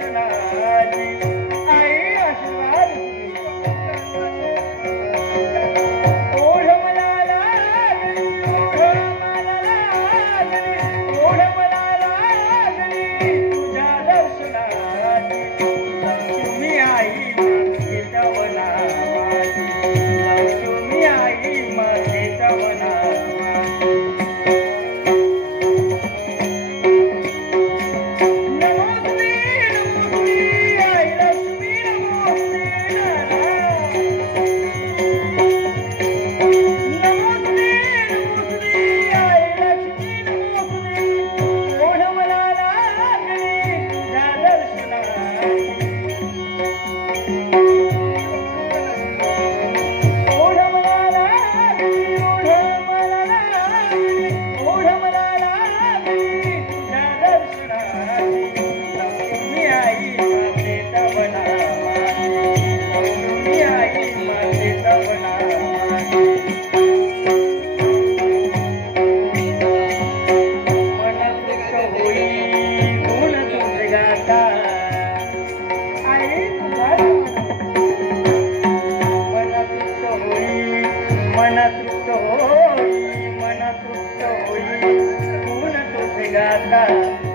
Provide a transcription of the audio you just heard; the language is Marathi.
Krishna मन तृप्त होई मन तृप्त होई पूर्ण तुझे गाता।